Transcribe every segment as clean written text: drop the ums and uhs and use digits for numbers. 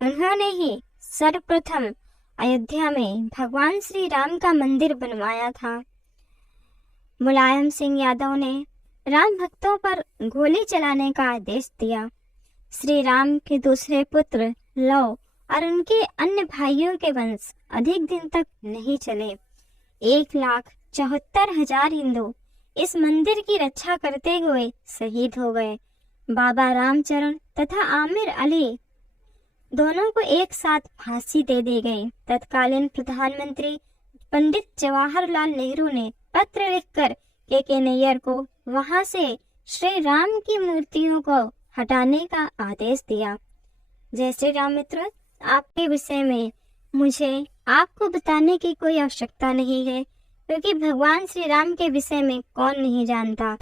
उन्होंने ही सर्वप्रथम अयोध्या में भगवान श्री राम का मंदिर बनवाया था। मुलायम सिंह यादव ने राम भक्तों पर गोली चलाने का आदेश दिया। श्री राम के दूसरे पुत्र लव और उनके अन्य भाइयों के वंश अधिक दिन तक नहीं चले। 1,74,000 हिंदू इस मंदिर की रक्षा करते हुए शहीद हो गए। बाबा रामचरण तथा आमिर अली दोनों को एक साथ फांसी दे दी गई। तत्कालीन प्रधानमंत्री पंडित जवाहरलाल नेहरू ने पत्र लिखकर के नैयर को वहां से श्री राम की मूर्तियों को हटाने का आदेश दिया। जय श्री राम मित्रों, आपके विषय में मुझे आपको बताने की कोई आवश्यकता नहीं है, क्योंकि भगवान श्री राम के विषय में कौन नहीं जानता।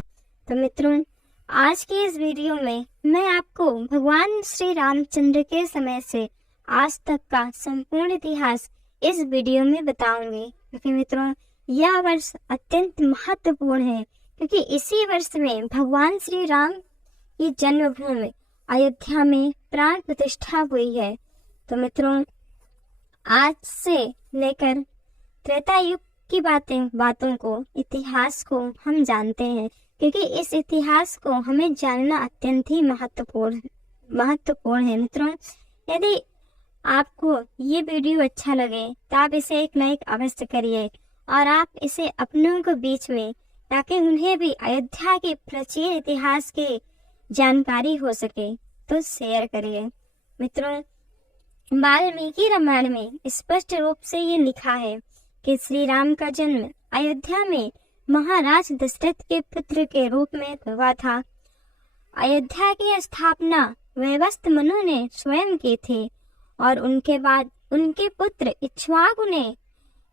तो मित्रों, आज की इस वीडियो में मैं आपको भगवान श्री रामचंद्र के समय से आज तक का संपूर्ण इतिहास इस वीडियो में बताऊंगी, क्योंकि मित्रों यह वर्ष अत्यंत महत्वपूर्ण है, क्योंकि इसी वर्ष में भगवान श्री राम की जन्मभूमि अयोध्या में प्राण प्रतिष्ठा हुई है। तो मित्रों, आज से लेकर त्रेता युग की बातों को, इतिहास को हम जानते हैं, क्योंकि इस इतिहास को हमें जानना अत्यंत ही महत्वपूर्ण है। मित्रों, यदि आपको ये वीडियो अच्छा लगे तो आप इसे एक लाइक अवश्य करिए और आप इसे अपनों के बीच में, ताकि उन्हें भी अयोध्या के प्राचीन इतिहास की जानकारी हो सके, तो शेयर करिए। मित्रों, वाल्मीकि रामायण में स्पष्ट रूप से ये लिखा है कि श्री राम का जन्म अयोध्या में महाराज दशरथ के पुत्र के रूप में हुआ था। अयोध्या की स्थापना वैवस्वत मनु ने स्वयं की थी और उनके बाद उनके पुत्र इक्ष्वाकु ने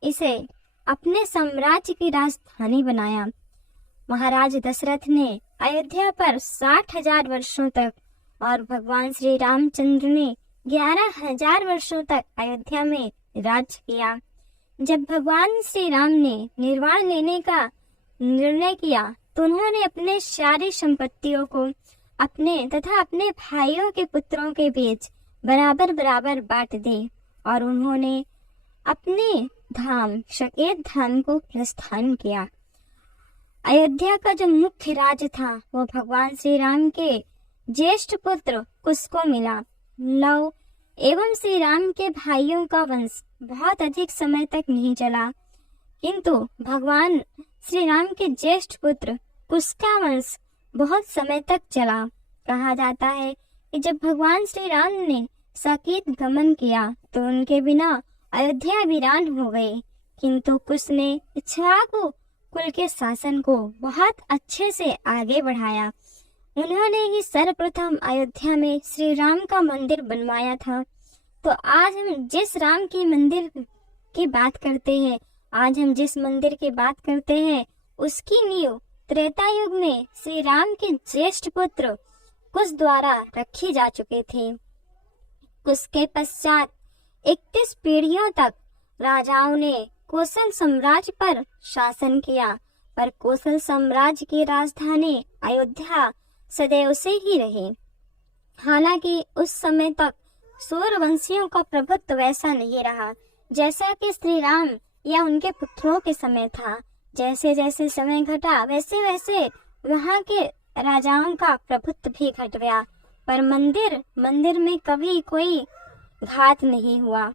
इसे अपने साम्राज्य की राजधानी बनाया। महाराज दशरथ ने अयोध्या पर 60,000 वर्षों तक और भगवान श्री रामचंद्र ने 11,000 वर्षों तक अयोध्या में राज किया। जब भगवान श्री राम ने निर्वाण लेने का निर्णय किया तो उन्होंने अपने सारी संपत्तियों को अपने तथा अपने भाइयों के पुत्रों के बीच बराबर बराबर बांट दी और उन्होंने अपने धाम सकेत धाम को प्रस्थान किया। अयोध्या का जो मुख्य राज था वो भगवान श्री राम के ज्येष्ठ पुत्र कुश को मिला। लव एवं श्री राम के भाइयों का वंश बहुत अधिक समय तक नहीं चला, किंतु भगवान श्री राम के ज्येष्ठ पुत्र कुश का वंश बहुत समय तक चला। कहा जाता है कि जब भगवान श्री राम ने साकेत गमन किया तो उनके बिना अयोध्या वीरान हो गई, किंतु कुश ने इक्ष्वाकु कुल के शासन को बहुत अच्छे से आगे बढ़ाया। उन्होंने ही सर्वप्रथम अयोध्या में श्री राम का मंदिर बनवाया था। तो आज हम जिस राम की मंदिर की बात करते हैं, आज हम जिस मंदिर की बात करते हैं, उसकी नींव त्रेता युग में श्री राम के ज्येष्ठ पुत्र कुश द्वारा रखी जा चुकी थी। कुश के पश्चात 31 पीढ़ियों तक राजाओं ने कोसल साम्राज्य पर शासन किया, पर कोसल साम्राज्य की राजधानी अयोध्या सदैव से ही रही। हालांकि उस समय तक सूर्यवंशियों का प्रभुत्व वैसा नहीं रहा जैसा कि श्री राम या उनके पुत्रों के समय था। जैसे जैसे समय घटा वैसे वैसे वहां के राजाओं का प्रभुत्व भी घट गया, पर मंदिर में कभी कोई घात नहीं हुआ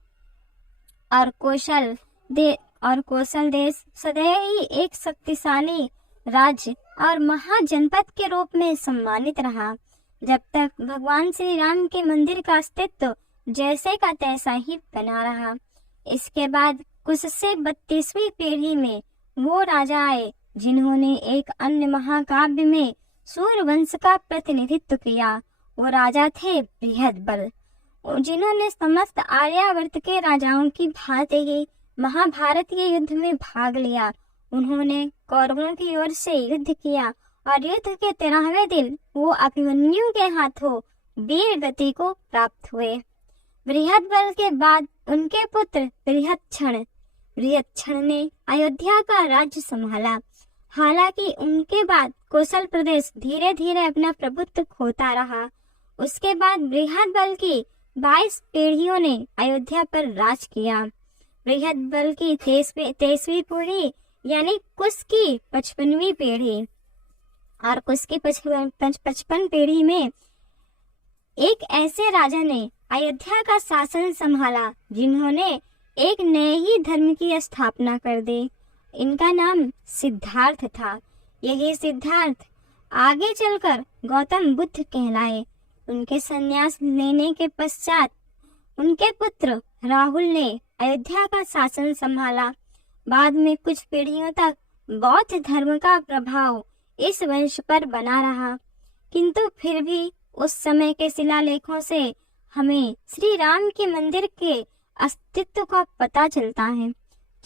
और कौशल देश सदैव ही एक शक्तिशाली राज्य और महाजनपद के रूप में सम्मानित रहा, जब तक भगवान श्री राम के मंदिर का अस्तित्व जैसे का तैसा ही बना रहा। इसके बाद कुछ से 32वीं पीढ़ी में वो राजा आए जिन्होंने एक अन्य महाकाव्य में सूर्यवंश का प्रतिनिधित्व किया। वो राजा थे बृहदबल, जिन्होंने समस्त आर्यावर्त के राजाओं की भांति ही महाभारत के युद्ध में भाग लिया। उन्होंने कौरवों की ओर से युद्ध किया और युद्ध के 13वें दिन वो अभिमन्यु के हाथों वीर गति को प्राप्त हुए। बृहदबल के बाद उनके पुत्र बृहत्क्षण ने अयोध्या का राज्य संभाला। हालांकि उनके बाद कौशल प्रदेश धीरे धीरे अपना प्रभुत्व खोता रहा। उसके बाद बृहदबल की 22 पीढ़ियों ने अयोध्या पर राज किया। बृहद बल की 23वीं पीढ़ी यानी कुश की 55वीं पीढ़ी और कुश की 55 पीढ़ी में एक ऐसे राजा ने अयोध्या का शासन संभाला जिन्होंने एक नए ही धर्म की स्थापना कर दी। इनका नाम सिद्धार्थ था। यही सिद्धार्थ आगे चलकर गौतम बुद्ध कहलाए। उनके संन्यास लेने के पश्चात उनके पुत्र राहुल ने अयोध्या का शासन संभाला। बाद में कुछ पीढ़ियों तक बौद्ध धर्म का प्रभाव इस वंश पर बना रहा, किंतु फिर भी उस समय के शिलालेखों से हमें श्री राम के मंदिर के अस्तित्व का पता चलता है।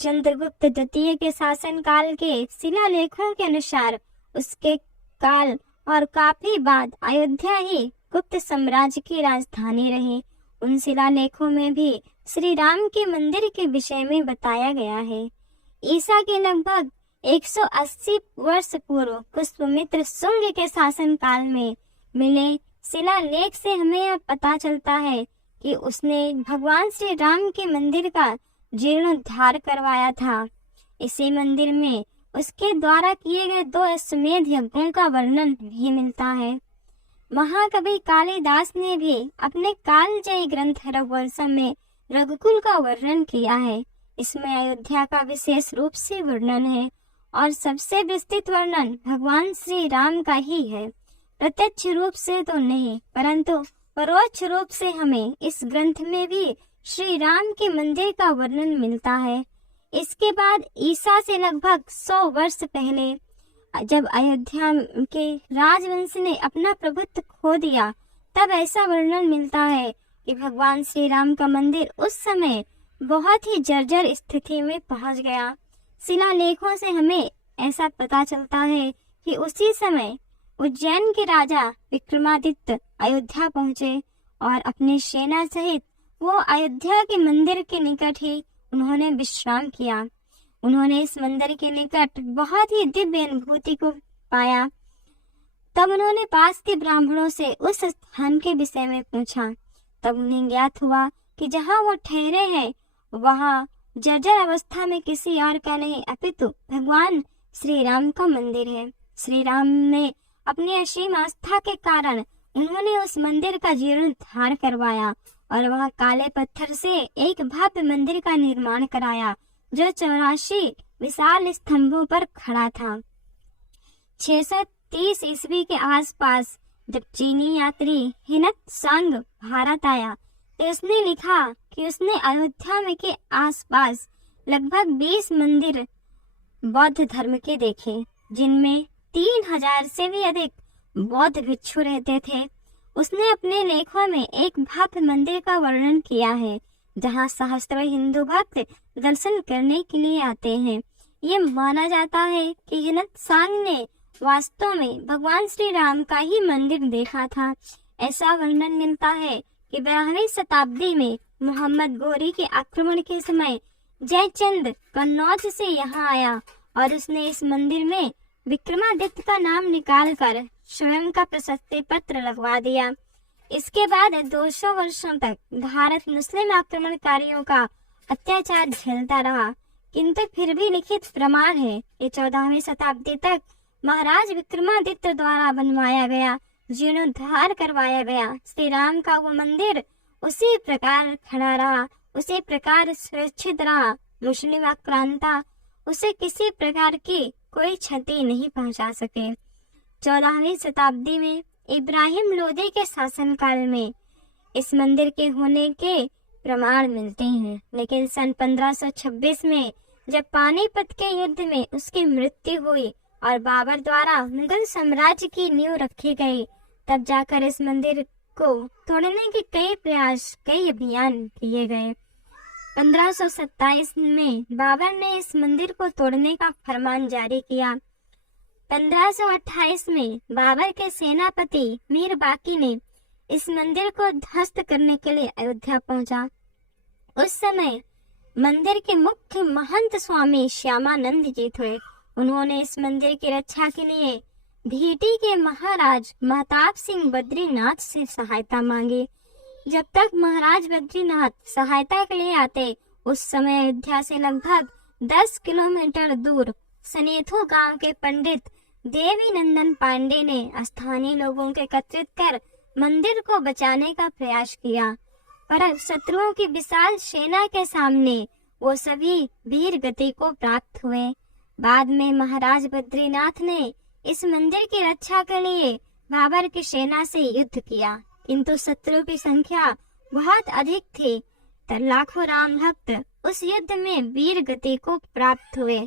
चंद्रगुप्त द्वितीय के शासन काल के शिलालेखों के अनुसार उसके काल और काफी बाद अयोध्या ही गुप्त साम्राज्य की राजधानी रही। उन शिलालेखों में भी श्री राम के मंदिर के विषय में बताया गया है। ईसा के लगभग 180 वर्ष पूर्व पुष्यमित्र शुंग के शासन काल में मिले शिलालेख से हमें यह पता चलता है कि उसने भगवान श्री राम के मंदिर का जीर्णोद्धार करवाया था। इसी मंदिर में उसके द्वारा किए गए 2 अश्वमेध यज्ञों का वर्णन भी मिलता है। महाकवि कालिदास ने भी अपने कालजयी ग्रंथ रघुवंशम में रघुकुल का वर्णन किया है। इसमें अयोध्या का विशेष रूप से वर्णन है और सबसे विस्तृत वर्णन भगवान श्री राम का ही है। प्रत्यक्ष रूप से तो नहीं, परंतु परोक्ष रूप से हमें इस ग्रंथ में भी श्री राम के मंदिर का वर्णन मिलता है। इसके बाद ईसा से लगभग 100 वर्ष पहले जब अयोध्या के राजवंश ने अपना प्रभुत्व खो दिया, तब ऐसा वर्णन मिलता है कि भगवान श्री राम का मंदिर उस समय बहुत ही जर्जर स्थिति में पहुंच गया। शिलालेखों से हमें ऐसा पता चलता है कि उसी समय उज्जैन के राजा विक्रमादित्य अयोध्या पहुंचे और अपनी सेना सहित वो अयोध्या के मंदिर के निकट ही उन्होंने विश्राम किया। उन्होंने इस मंदिर के निकट बहुत ही दिव्य अनुभूति को पाया। तब उन्होंने पास के ब्राह्मणों से उस स्थान के विषय में पूछा। तब उन्हें ज्ञात हुआ कि जहाँ वो ठहरे हैं वहाँ जर्जर अवस्था में किसी और का नहीं अपितु भगवान श्री राम का मंदिर है। श्री राम ने अपनी असीम आस्था के कारण उन्होंने उस मंदिर का जीर्णोद्धार करवाया और वह काले पत्थर से एक भव्य मंदिर का निर्माण कराया जो 84 विशाल स्तंभों पर खड़ा था। 630 ईस्वी के आसपास जब चीनी यात्री हिनत सांग भारत आया तो उसने लिखा कि उसने अयोध्या में के आसपास लगभग 20 मंदिर बौद्ध धर्म के देखे, जिनमें 3000 से भी अधिक बौद्ध भिक्षु रहते थे। उसने अपने लेखों में एक भव्य मंदिर का वर्णन किया है जहां सहस्त्र हिंदू भक्त दर्शन करने के लिए आते हैं। ये माना जाता है कि हिनत सांग ने वास्तव में भगवान श्री राम का ही मंदिर देखा था। ऐसा वर्णन मिलता है कि 12वीं शताब्दी में मोहम्मद गोरी के आक्रमण के समय जयचंद कन्नौज से यहाँ आया और उसने इस मंदिर में विक्रमादित्य का नाम निकालकर स्वयं का प्रशस्ति पत्र लगवा दिया। इसके बाद 200 वर्षों तक भारत मुस्लिम आक्रमणकारियों का अत्याचार झेलता रहा, किंतु फिर भी लिखित प्रमाण है कि 14वीं शताब्दी तक महाराज विक्रमादित्य द्वारा बनवाया गया, जीर्णोद्धार करवाया गया श्री राम का वो मंदिर उसी प्रकार खड़ा रहा, उसी प्रकार सुरक्षित रहा। मुस्लिम आक्रांता उसे किसी प्रकार की कोई क्षति नहीं पहुंचा सके। 14वीं शताब्दी में इब्राहिम लोदी के शासनकाल में इस मंदिर के होने के प्रमाण मिलते हैं, लेकिन सन 1526 में जब पानीपत के युद्ध में उसकी मृत्यु हुई और बाबर द्वारा मुगल साम्राज्य की नींव रखी गई, तब जाकर इस मंदिर को तोड़ने के कई प्रयास, कई अभियान किए गए। 1527 में बाबर ने इस मंदिर को तोड़ने का फरमान जारी किया। 1528 में बाबर के सेनापति मीर बाकी ने इस मंदिर को ध्वस्त करने के लिए अयोध्या पहुंचा। उस समय मंदिर के मुख्य महंत स्वामी श्यामानंद जी थे। उन्होंने इस मंदिर की रक्षा के लिए भीटी के महाराज महताब सिंह बद्रीनाथ से सहायता मांगी। जब तक महाराज बद्रीनाथ सहायता के लिए आते, उस समय अयोध्या से लगभग 10 किलोमीटर दूर सनेथु गांव के पंडित देवी नंदन पांडे ने स्थानीय लोगों को एकत्रित कर मंदिर को बचाने का प्रयास किया, पर शत्रुओं की विशाल सेना के सामने वो सभी वीर गति को प्राप्त हुए। बाद में महाराज बद्रीनाथ ने इस मंदिर की रक्षा के लिए बाबर की सेना से युद्ध किया, किंतु शत्रु की संख्या बहुत अधिक थी, तो लाखों राम भक्त उस युद्ध में वीर गति को प्राप्त हुए।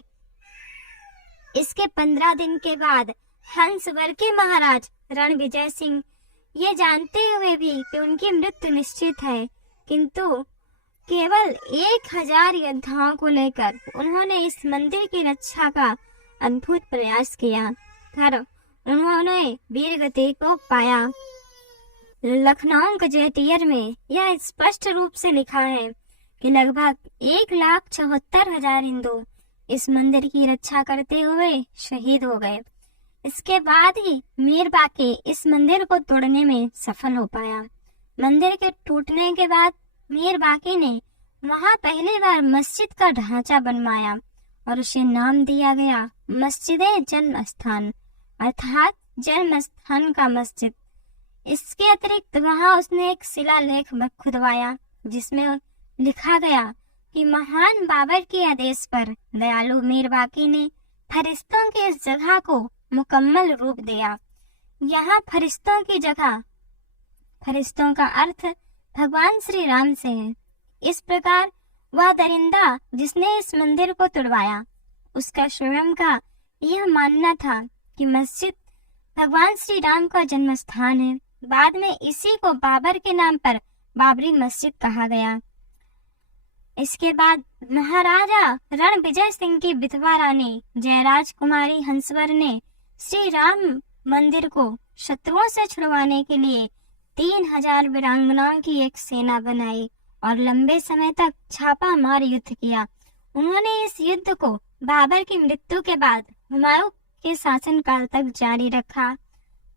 इसके 15 दिन के बाद हंसवर के महाराज रणविजय सिंह ये जानते हुए भी कि उनकी मृत्यु निश्चित है, किंतु केवल 1000 योद्धाओं को लेकर उन्होंने इस मंदिर की रक्षा का अद्भुत प्रयास किया, कर उन्होंने वीर गति को पाया। लखनऊ गजेटियर में यह स्पष्ट रूप से लिखा है कि लगभग 1,74,000 हिंदू इस मंदिर की रक्षा करते हुए शहीद हो गए। इसके बाद ही मीर बाकी इस मंदिर को तोड़ने में सफल हो पाया। मंदिर के टूटने के बाद मीर बाकी ने वहां पहली बार मस्जिद का ढांचा बनवाया और उसे नाम दिया गया मस्जिद-ए जन्म स्थान, अर्थात जन्म स्थान का मस्जिद। इसके अतिरिक्त वहां उसने एक शिलालेख खुदवाया जिसमें लिखा गया कि महान बाबर के आदेश पर दयालु मीर बाकी ने फरिश्तों की इस जगह को मुकम्मल रूप दिया। यहाँ फरिश्तों की जगह, फरिश्तों का अर्थ भगवान श्री राम से है। इस प्रकार वह दरिंदा जिसने इस मंदिर को तुड़वाया, उसका स्वयं का यह मानना था कि मस्जिद भगवान श्री राम का जन्म स्थान है। बाद में इसी को बाबर के नाम पर बाबरी मस्जिद कहा गया। इसके बाद महाराजा रणविजय सिंह की विधवा रानी जयराज कुमारी हंसवर ने श्री राम मंदिर को शत्रुओं से छुड़वाने के लिए 3000 वीरांगनाओं की एक सेना बनाई और लंबे समय तक छापा मार युद्ध किया। उन्होंने इस युद्ध को बाबर की मृत्यु के बाद हुमायूं के शासनकाल तक जारी रखा।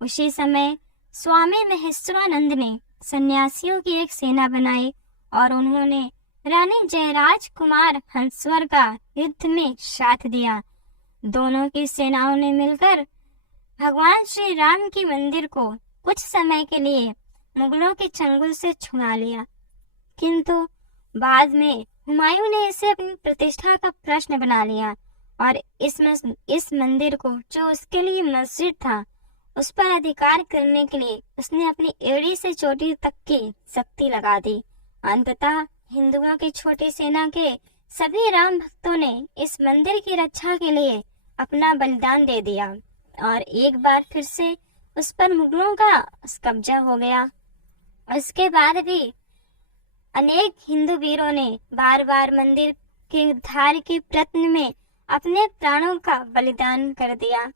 उसी समय स्वामी महेश्वरानंद ने सन्यासियों की एक सेना बनाई और उन्होंने रानी जयराज कुमार हंसवर का युद्ध में साथ दिया। दोनों की सेनाओं ने मिलकर भगवान श्री राम की मंदिर को कुछ समय के लिए मुगलों के चंगुल से छुड़ा लिया, किंतु बाद में हुमायूं ने इसे अपनी प्रतिष्ठा का प्रश्न बना लिया और इस मंदिर को, जो उसके लिए मस्जिद था, उस पर अधिकार करने के लिए उसने अपनी एड़ी से चोटी तक की शक्ति लगा दी। अंततः हिंदुओं की छोटी सेना के सभी राम भक्तों ने इस मंदिर की रक्षा के लिए अपना बलिदान दे दिया और एक बार फिर से उस पर मुगलों का कब्जा हो गया। उसके बाद भी अनेक हिंदू वीरों ने बार बार मंदिर के उद्धार के प्रयत्न में अपने प्राणों का बलिदान कर दिया।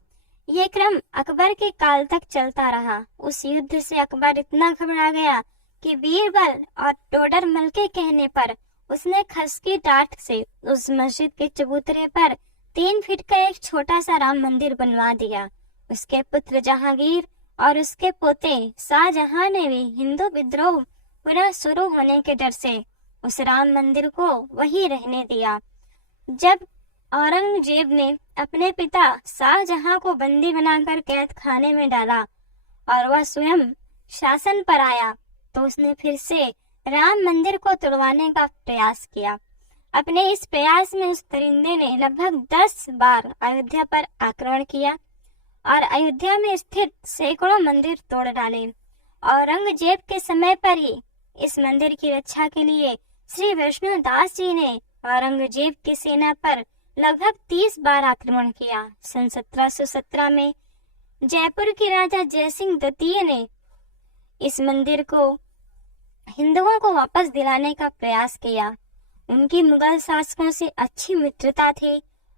ये क्रम अकबर के काल तक चलता रहा। उस युद्ध से अकबर इतना घबरा गया कि बीरबल और टोडरमल के कहने पर उसने खस की टाट से उस मस्जिद के चबूतरे पर 3 फीट का एक छोटा सा राम मंदिर बनवा दिया। उसके पुत्र जहांगीर और उसके पोते शाहजहां ने भी हिंदू विद्रोह पुनः शुरू होने के डर से उस राम मंदिर को वहीं रहने दिया। जब औरंगजेब ने अपने पिता शाहजहां को बंदी बनाकर कैद खाने में डाला और वह स्वयं शासन पर आया, तो उसने फिर से राम मंदिर को तोड़वाने का प्रयास किया। अपने इस प्रयास में उस दरिंदे ने लगभग 10 बार अयोध्या पर आक्रमण किया और अयोध्या में स्थित सैकड़ों मंदिर तोड़ डाले। औरंगजेब के समय पर ही इस मंदिर की रक्षा के लिए श्री विष्णु दास जी ने औरंगजेब की सेना पर लगभग 30 बार आक्रमण किया। सन 1717 में जयपुर के राजा जयसिंह द्वितीय ने इस मंदिर को हिंदुओं को वापस दिलाने का प्रयास किया। उनकी मुगल शासकों से अच्छी मित्रता थी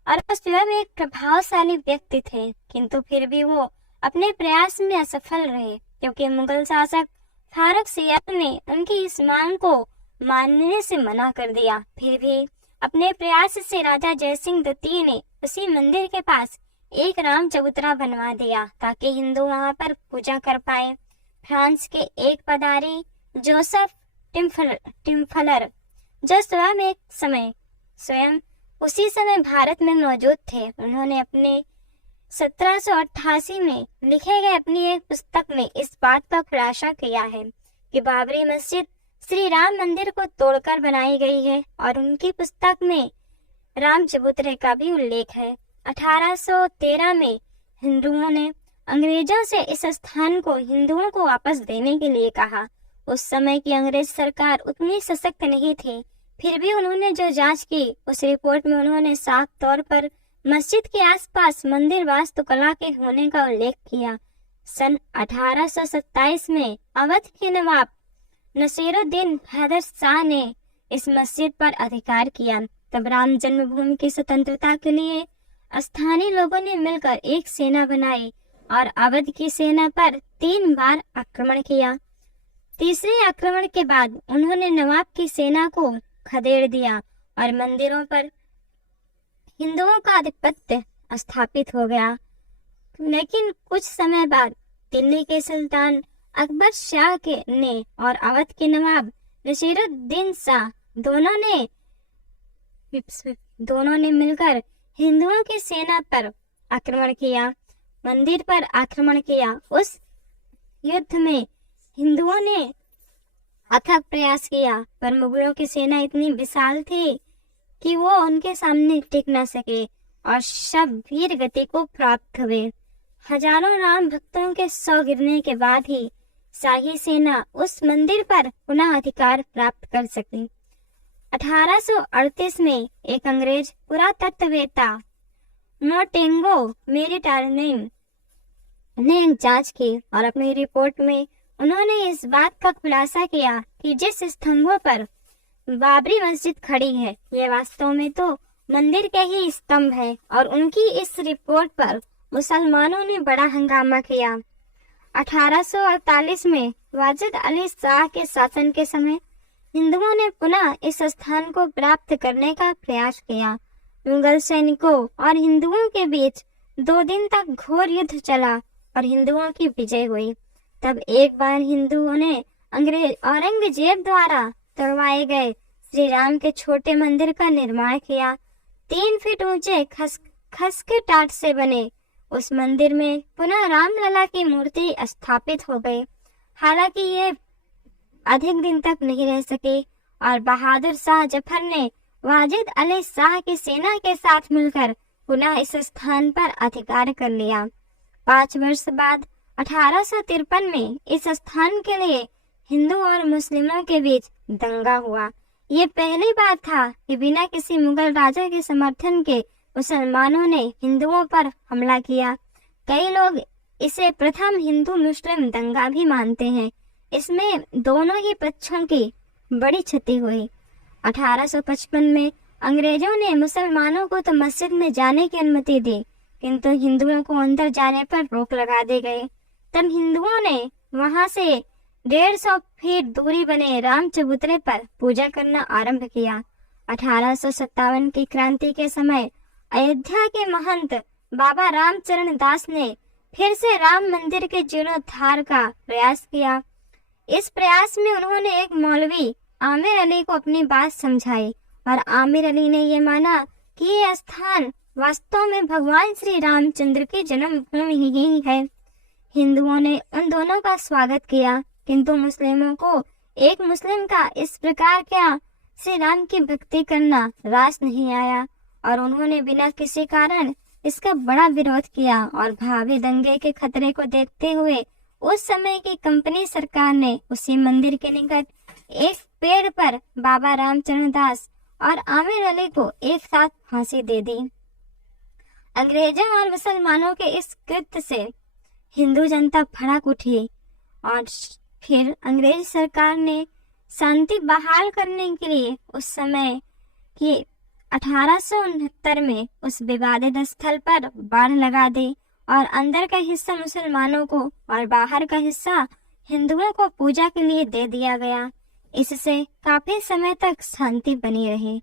और वो स्वयं एक प्रभावशाली व्यक्ति थे, किंतु फिर भी वो अपने प्रयास में असफल रहे, क्योंकि मुगल शासक फारूक सियार ने उनकी इस मांग को मानने से मना कर दिया। फिर भी अपने प्रयास से राजा जयसिंह द्वितीय ने उसी मंदिर के पास एक राम चबूतरा बनवा दिया ताकि हिंदू वहां पर पूजा कर पाए। फ्रांस के एक पदारी जोसेफ टिम्फलर, जो स्वयं उसी समय भारत में मौजूद थे। उन्होंने अपने 1788 में लिखे गए अपनी एक पुस्तक में इस बात का खुलासा किया है कि बाबरी मस्जिद श्री राम मंदिर को तोड़कर बनाई गई है, और उनकी पुस्तक में राम चबूतरे का भी उल्लेख है। 1813 में हिंदुओं ने अंग्रेजों से इस स्थान को हिंदुओं को वापस देने के लिए कहा। उस समय की अंग्रेज सरकार उतनी सशक्त नहीं थी, फिर भी उन्होंने जो जांच की उस रिपोर्ट में उन्होंने साफ तौर पर मस्जिद के आसपास मंदिर वास्तुकला के होने का उल्लेख किया। सन 1827 में अवध के नवाब नसीरुद्दीन हैदर शाह ने इस मस्जिद पर अधिकार किया। तब राम जन्मभूमि की स्वतंत्रता के लिए स्थानीय लोगों ने मिलकर एक सेना बनाई और अवध की सेना पर 3 बार आक्रमण किया। तीसरे आक्रमण के बाद उन्होंने नवाब की सेना को खदेड़ दिया और मंदिरों पर हिंदुओं का आधिपत्य स्थापित हो गया। लेकिन कुछ समय बाद दिल्ली के सुल्तान अकबर शाह ने और अवध के नवाब नसीरुद्दीन शाह दोनों ने मिलकर हिंदुओं की सेना पर आक्रमण किया, मंदिर पर आक्रमण किया। उस युद्ध में हिंदुओं ने अथक प्रयास किया, पर मुगलों की सेना इतनी विशाल थी कि वो उनके सामने टिक न सके और सब वीर गति को प्राप्त हुए। हजारों राम भक्तों के सौ गिरने के बाद ही शाही सेना उस मंदिर पर पुनः अधिकार प्राप्त कर सकी। 1838 में एक अंग्रेज पुरातत्ववेत्ता मोटेंगो मेरिटार्निम ने जांच की और अपनी रिपोर्ट में उन्होंने इस बात का खुलासा किया कि जिस स्तंभों पर बाबरी मस्जिद खड़ी है ये वास्तव में तो मंदिर के ही स्तंभ है, और उनकी इस रिपोर्ट पर मुसलमानों ने बड़ा हंगामा किया। 1848 में वाजिद अली शाह के शासन के समय हिंदुओं ने पुनः इस स्थान को प्राप्त करने का प्रयास किया। मुगल सैनिकों और हिंदुओं के बीच 2 दिन तक घोर युद्ध चला और हिंदुओं की विजय हुई। तब एक बार हिंदुओं ने अंग्रेज औरंगजेब द्वारा तोड़वाए गए श्री राम के छोटे मंदिर का निर्माण किया। 3 फीट ऊंचे खस के टाट से बने उस मंदिर में पुनः रामलला की मूर्ति स्थापित हो गई। हालांकि ये अधिक दिन तक नहीं रह सके और बहादुर शाह जफर ने वाजिद अली शाह की सेना के साथ मिलकर पुनः इस स्थान पर अधिकार कर लिया। 5 वर्ष बाद 1853 में इस स्थान के लिए हिंदू और मुस्लिमों के बीच दंगा हुआ। ये पहली बार था कि बिना किसी मुगल राजा के समर्थन के मुसलमानों ने हिंदुओं पर हमला किया। कई लोग इसे प्रथम हिंदू मुस्लिम दंगा भी मानते हैं। इसमें दोनों ही पक्षों की बड़ी क्षति हुई। 1855 में अंग्रेजों ने मुसलमानों को तो मस्जिद में जाने की अनुमति दी, किंतु हिंदुओं को अंदर जाने पर रोक लगा दी गई। तब हिंदुओं ने वहां से 150 फीट दूरी बने राम चबूतरे पर पूजा करना आरंभ किया। 1857 की क्रांति के समय अयोध्या के महंत बाबा रामचरण दास ने फिर से राम मंदिर के जीर्णोद्धार का प्रयास किया। इस प्रयास में उन्होंने एक मौलवी आमिर अली को अपनी बात समझाई और आमिर अली ने ये माना कि ये स्थान वास्तव में भगवान श्री रामचंद्र की जन्मभूमि ही है। हिंदुओं ने उन दोनों का स्वागत किया, किंतु मुस्लिमों को एक मुस्लिम का इस प्रकार क्या श्री राम की भक्ति करना रास नहीं आया और उन्होंने बिना किसी कारण इसका बड़ा विरोध किया। और भावी दंगे के खतरे को देखते हुए उस समय की कंपनी सरकार ने उसी मंदिर के निकट एक पेड़ पर बाबा रामचरण दास और आमिर अली को एक साथ फांसी दे दी। अंग्रेजों और मुसलमानों के इस कृत्य से हिंदू जनता भड़क उठी और फिर अंग्रेज सरकार ने शांति बहाल करने के लिए उस समय की 1869 में उस विवादित स्थल पर बाण लगा दी और अंदर का हिस्सा मुसलमानों को और बाहर का हिस्सा हिंदुओं को पूजा के लिए दे दिया गया। इससे काफी समय तक शांति बनी रही।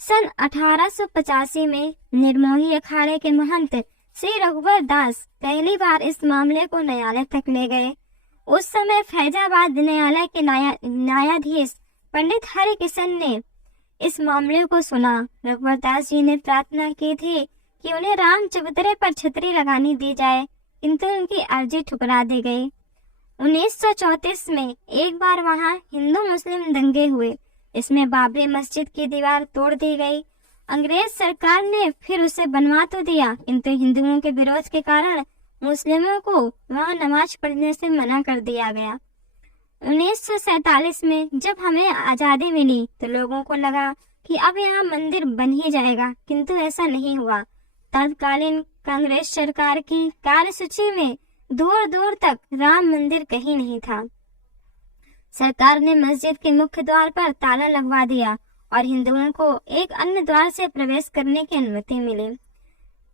सन 1885 में निर्मोही अखाड़े के महंत श्री रघुवर दास पहली बार इस मामले को न्यायालय तक ले गए। उस समय फैजाबाद न्यायालय के न्यायाधीश पंडित हरि किशन ने इस मामले को सुना। रघुवर दास जी ने प्रार्थना की थी कि उन्हें राम चबूतरे पर छतरी लगानी दी जाए, किंतु उनकी अर्जी ठुकरा दी गई। 1934 में एक बार वहां हिंदू मुस्लिम दंगे हुए। इसमें बाबरी मस्जिद की दीवार तोड़ दी गई। अंग्रेज सरकार ने फिर उसे बनवा तो दिया, किंतु हिंदुओं के विरोध के कारण मुस्लिमों को वहां नमाज पढ़ने से मना कर दिया गया। 1947 में जब हमें आजादी मिली तो लोगों को लगा कि अब यहाँ मंदिर बन ही जाएगा, किंतु ऐसा नहीं हुआ। तत्कालीन कांग्रेस सरकार की कार्यसूची में दूर दूर तक राम मंदिर कहीं नहीं था। सरकार ने मस्जिद के मुख्य द्वार पर ताला लगवा दिया और हिंदुओं को एक अन्य द्वार से प्रवेश करने की अनुमति मिली।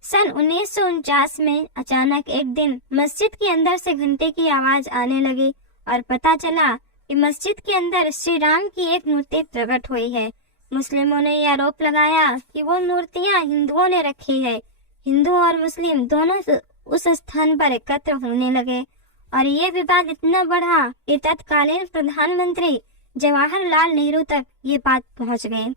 सन 1949 में अचानक एक दिन मस्जिद के अंदर से घंटे की आवाज आने लगी और पता चला कि मस्जिद के अंदर श्री राम की एक मूर्ति प्रकट हुई है। मुस्लिमों ने यह आरोप लगाया कि वो मूर्तियां हिंदुओं ने रखी है। हिंदू और मुस्लिम दोनों उस स्थान पर एकत्र होने लगे और ये विवाद इतना बढ़ा कि तत्कालीन प्रधानमंत्री जवाहरलाल नेहरू तक ये बात पहुंच गई।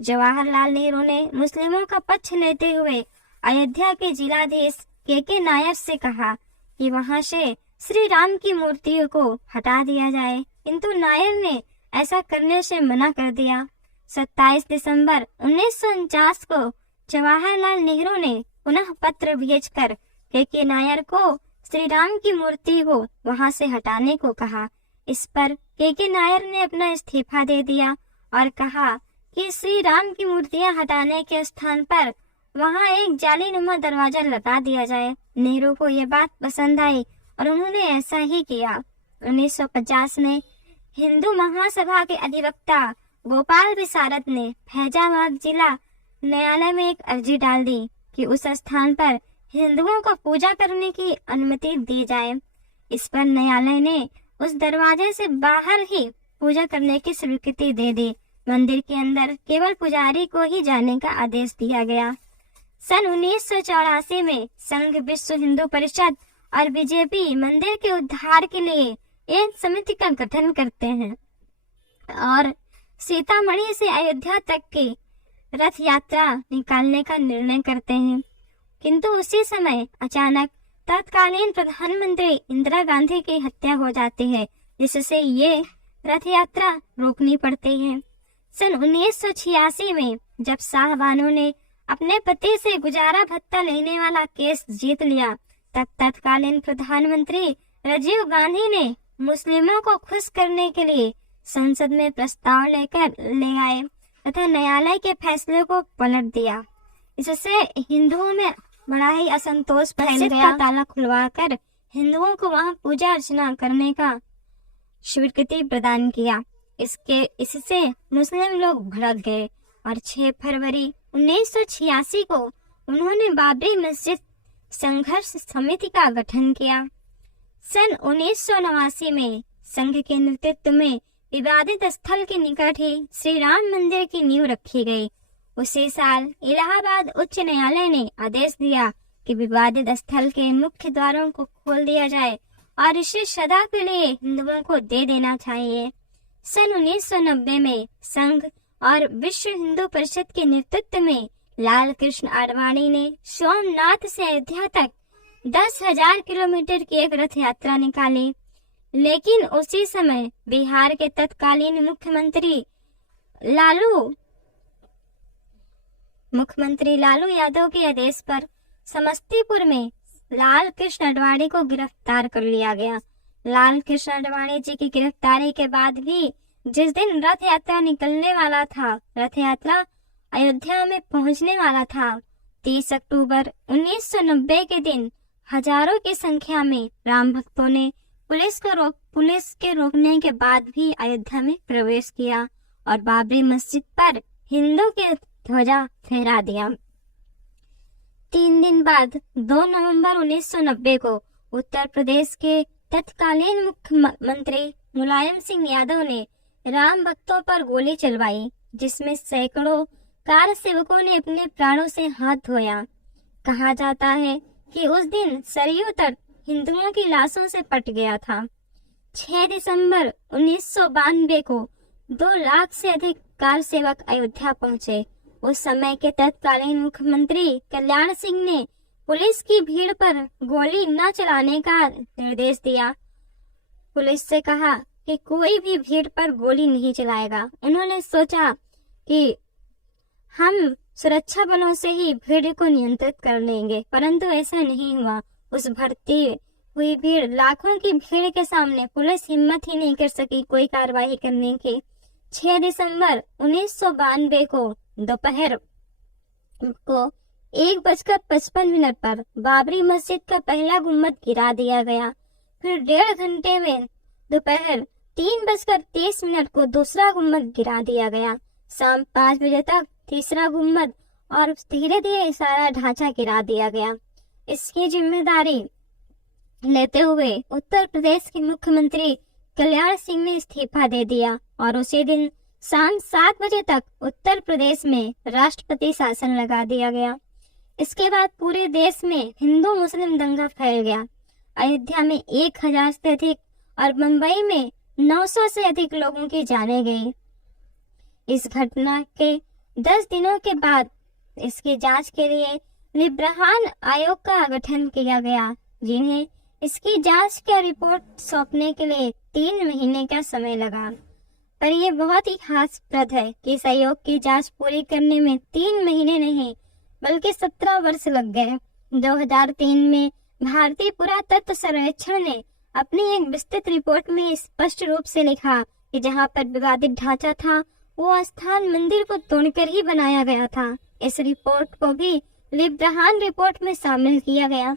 जवाहरलाल नेहरू ने मुस्लिमों का पक्ष लेते हुए अयोध्या के जिलाधीश के नायर से कहा कि वहां से श्री राम की मूर्तियों को हटा दिया जाए, किंतु नायर ने ऐसा करने से मना कर दिया। 27 दिसंबर 1949 को जवाहरलाल नेहरू ने पुनः पत्र भेजकर के नायर को श्री राम की मूर्ति को वहां से हटाने को कहा। इस पर के नायर ने अपना इस्तीफा दे दिया और कहा कि श्री राम की मूर्तियां हटाने के स्थान पर वहां एक जालीनुमा दरवाजा लगा दिया जाए। नेहरू को यह बात पसंद आई और उन्होंने ऐसा ही किया। 1950 में हिंदू महासभा के अधिवक्ता गोपाल विशारद ने फैजाबाद जिला न्यायालय में एक अर्जी डाल दी कि उस स्थान पर हिंदुओं को पूजा करने की अनुमति दी जाए। इस पर न्यायालय ने उस दरवाजे से बाहर ही पूजा करने की स्वीकृति दे दी। मंदिर के अंदर केवल पुजारी को ही जाने का आदेश दिया गया। सन 1984 में संघ विश्व हिंदू परिषद और बीजेपी मंदिर के उद्धार के लिए एक समिति का गठन करते हैं और सीतामढ़ी से अयोध्या तक की रथ यात्रा निकालने का निर्णय करते हैं। किंतु उसी समय अचानक तत्कालीन प्रधानमंत्री इंदिरा गांधी की हत्या हो जाती है, जिससे ये रथ यात्रा रोकनी पड़ती है। सन 1986 में जब शाहबानो ने अपने पति से गुजारा भत्ता लेने वाला केस जीत लिया, तब तत्कालीन प्रधानमंत्री राजीव गांधी ने मुस्लिमों को खुश करने के लिए संसद में प्रस्ताव लेकर ले आए तथा न्यायालय के फैसले को पलट दिया। इससे हिंदुओं में बड़ा ही असंतोष फैल गया। ताला खुलवाकर हिंदुओं को वहां पूजा अर्चना करने का स्वीकृति प्रदान किया। इससे मुस्लिम लोग भड़क गए और 6 फरवरी 1986 को उन्होंने बाबरी मस्जिद संघर्ष समिति का गठन किया। सन 1989 में संघ के नेतृत्व में विवादित स्थल के निकट ही श्री राम मंदिर की नींव रखी गई। उसी साल इलाहाबाद उच्च न्यायालय ने आदेश दिया कि विवादित स्थल के मुख्य द्वारों को खोल दिया जाए और इसे सदा के लिए हिंदुओं को दे देना चाहिए। सन 1990 में संघ और विश्व हिंदू परिषद के नेतृत्व में लाल कृष्ण आडवाणी ने सोमनाथ से अयोध्या तक 10,000 किलोमीटर की एक रथ यात्रा निकाली। लेकिन उसी समय बिहार के तत्कालीन मुख्यमंत्री लालू यादव के आदेश पर समस्तीपुर में लाल कृष्ण आडवाणी को गिरफ्तार कर लिया गया। लाल कृष्ण आडवाणी जी की गिरफ्तारी के बाद भी जिस दिन रथ यात्रा निकलने वाला था, रथ यात्रा अयोध्या में पहुंचने वाला था, 30 अक्टूबर 1990 के दिन हजारों की संख्या में राम भक्तों ने पुलिस के रोकने के बाद भी अयोध्या में प्रवेश किया और बाबरी मस्जिद पर हिंदू के ध्वजा फहरा दिया। 3 दिन बाद 2 नवंबर 1990 को उत्तर प्रदेश के तत्कालीन मुख्यमंत्री मुलायम सिंह यादव ने राम भक्तों पर गोली चलवाई, जिसमें सैकड़ों कार सेवकों ने अपने प्राणों से हाथ धोया। कहा जाता है कि उस दिन सरयू तट हिंदुओं की लाशों से पट गया था। 6 दिसंबर 1992 को 2 लाख से अधिक कार सेवक अयोध्या पहुंचे। उस समय के तत्कालीन मुख्यमंत्री कल्याण सिंह ने पुलिस की भीड़ पर गोली न चलाने का निर्देश दिया। पुलिस से कहा कि कोई भी भीड़ पर गोली नहीं चलाएगा। उन्होंने सोचा कि हम सुरक्षा बलों से ही भीड़ को नियंत्रित कर लेंगे, परंतु ऐसा नहीं हुआ। उस भरती हुई भीड़, लाखों की भीड़ के सामने पुलिस हिम्मत ही नहीं कर सकी कोई कार्रवाई करने की। 6 दिसंबर 1992 को दोपहर को 1:55 पर बाबरी मस्जिद का पहला गुम्बद गिरा दिया गया। फिर 1.5 घंटे में दोपहर 3:30 को दूसरा गुम्बद गिरा दिया गया। शाम 5 बजे तक तीसरा गुम्बद और धीरे धीरे सारा ढांचा गिरा दिया गया। इसकी जिम्मेदारी लेते हुए उत्तर प्रदेश के मुख्यमंत्री कल्याण सिंह ने इस्तीफा दे दिया और उसी दिन शाम 7 बजे तक उत्तर प्रदेश में राष्ट्रपति शासन लगा दिया गया। इसके बाद पूरे देश में हिंदू मुस्लिम दंगा फैल गया। अयोध्या में 1000 से अधिक और मुंबई में 900 से अधिक लोगों की जानें गई। इस घटना के 10 दिनों के बाद इसकी जांच के लिए लिब्रहान आयोग का गठन किया गया, जिन्हें इसकी जांच का रिपोर्ट सौंपने के लिए 3 महीने का समय लगा। पर यह बहुत ही हास्यास्पद है कि इस आयोग की जांच पूरी करने में 3 महीने नहीं बल्कि 17 वर्ष लग गए। 2003 में भारतीय पुरातत्व सर्वेक्षण ने अपनी एक विस्तृत रिपोर्ट में स्पष्ट रूप से लिखा कि जहां पर विवादित ढांचा था वो स्थान मंदिर को तोड़कर ही बनाया गया था। इस रिपोर्ट को भी लिब्रहान रिपोर्ट में शामिल किया गया।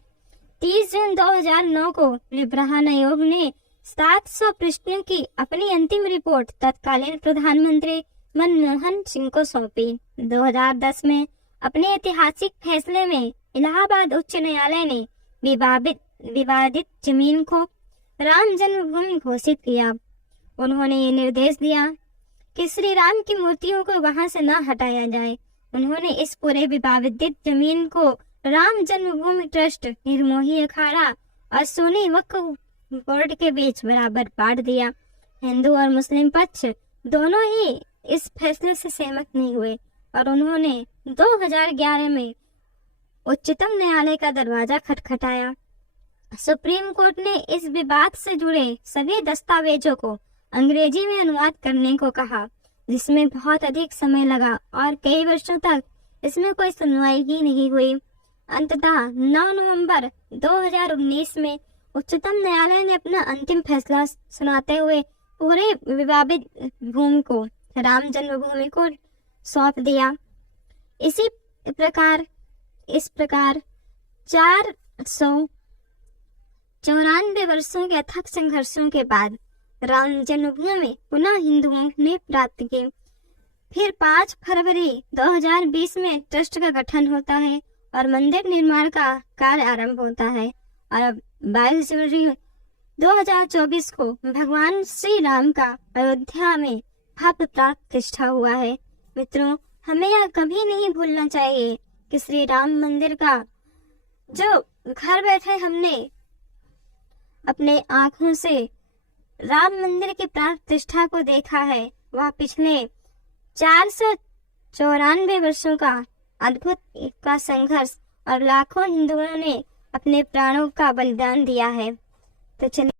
30 जून 2009 को लिब्रहान आयोग ने 700 पृष्ठों की अपनी अंतिम रिपोर्ट तत्कालीन प्रधानमंत्री मनमोहन सिंह को सौंपी। 2010 में अपने ऐतिहासिक फैसले में इलाहाबाद उच्च न्यायालय ने विवादित जमीन को राम जन्मभूमि घोषित किया। उन्होंने ये निर्देश दिया कि श्री राम की मूर्तियों को वहां से न हटाया जाए। उन्होंने इस पूरे विवादित जमीन को राम जन्मभूमि ट्रस्ट, निर्मोही अखाड़ा और सुन्नी वक्फ बोर्ड के बीच बराबर बांट दिया। हिंदू और मुस्लिम पक्ष दोनों ही इस फैसले से सहमत नहीं हुए और उन्होंने 2011 में उच्चतम न्यायालय का दरवाजा खटखटाया। सुप्रीम कोर्ट ने इस विवाद से जुड़े सभी दस्तावेजों को अंग्रेजी में अनुवाद करने को कहा, जिसमें बहुत अधिक समय लगा और कई वर्षों तक इसमें कोई सुनवाई ही नहीं हुई। अंततः 9 नवंबर 2019 में उच्चतम न्यायालय ने अपना अंतिम फैसला सुनाते हुए पूरे विवादित भूमि को राम जन्मभूमि को सौंप दिया। इस प्रकार 494 वर्षों के अथक संघर्षों के बाद राम जन्मभूमि पुनः हिंदुओं ने प्राप्त की। फिर 5 फरवरी 2020 में ट्रस्ट का गठन होता है और मंदिर निर्माण का कार्य आरंभ होता है और अब 22 जनवरी 2024 को भगवान श्री राम का अयोध्या में भव्य प्राण प्रतिष्ठा हुआ है। मित्रों, हमें यह कभी नहीं भूलना चाहिए कि श्री राम मंदिर का जो घर बैठे हमने अपने आंखों से राम मंदिर की प्राण प्रतिष्ठा को देखा है, वह पिछले 494 वर्षों का अद्भुत का संघर्ष और लाखों हिंदुओं ने अपने प्राणों का बलिदान दिया है। तो चलिए